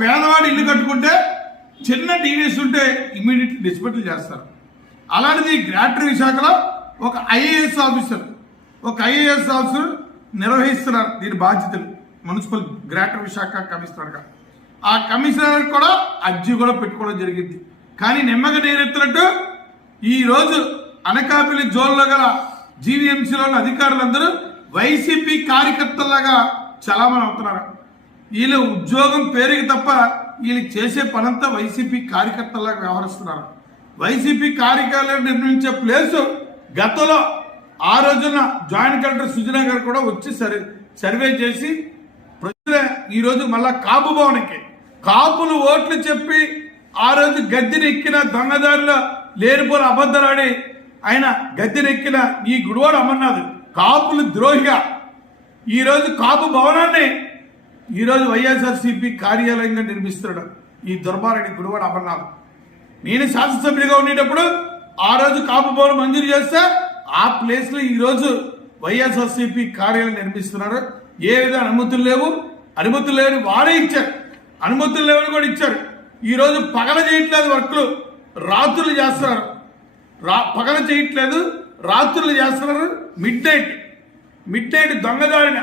పేదవాడు ఇల్లు కట్టుకుంటే చిన్న టీవీఎస్ ఉంటే ఇమీడియట్ డిస్మెంటల్ చేస్తారు. అలాంటిది గ్రేటర్ విశాఖలో ఒక ఐఏఎస్ ఆఫీసర్ నిర్వహిస్తున్నారు దీని బాధ్యతలు మున్సిపల్ గ్రేటర్ విశాఖ కమిషనర్గా. ఆ కమిషనర్ కూడా అర్జీ కూడా పెట్టుకోవడం జరిగింది. కానీ నిమ్మక నీరెత్తినట్టు ఈరోజు అనకాపల్లి జోన్లో గల జీవీఎంసీలోని అధికారులందరూ వైసీపీ కార్యకర్తలాగా చలామణి అవుతున్నారు. వీళ్ళు ఉద్యోగం పేరుకి తప్ప వీళ్ళకి చేసే పనంతా వైసీపీ కార్యకర్తలాగా వ్యవహరిస్తున్నారు. వైసీపీ కార్యాలయం నిర్మించే ప్లేసు గతంలో ఆ రోజున జాయింట్ కలెక్టర్ సుజనా గారు కూడా వచ్చి సర్వే చేసి ప్రజలే ఈరోజు మళ్ళా కాపు భవన్కి కాపులు ఓట్లు చెప్పి ఆ రోజు గద్దెనెక్కిన దొంగదారిలో లేనిపోని అబద్ధాలాడి ఆయన గద్దెనెక్కిన ఈ గుడివాడ అమర్నాథ్ కాపులు ద్రోహిగా ఈరోజు కాపు భవనాన్ని ఈరోజు వైఎస్ఆర్సీపీ కార్యాలయంగా నిర్మిస్తున్నాడు ఈ దుర్మార్గుడి గుడివాడ అమర్నాథ్. నేను శాసనసభ్యుడిగా ఉండేటప్పుడు ఆ రోజు కాపు భవనం మంజూరు చేస్తే ఆ ప్లేస్ లో ఈరోజు వైఎస్ఆర్సీపీ కార్యాలయం నిర్మిస్తున్నారు. ఏ విధంగా అనుమతులు లేని వారే ఇచ్చారు, అనుమతులు లేవని కూడా ఇచ్చారు. ఈరోజు పగల చేయట్లేదు, వర్క్లు రాత్రులు చేస్తున్నారు. పగల చేయట్లేదు, రాత్రులు చేస్తున్నారు. Mid night దొంగదారిన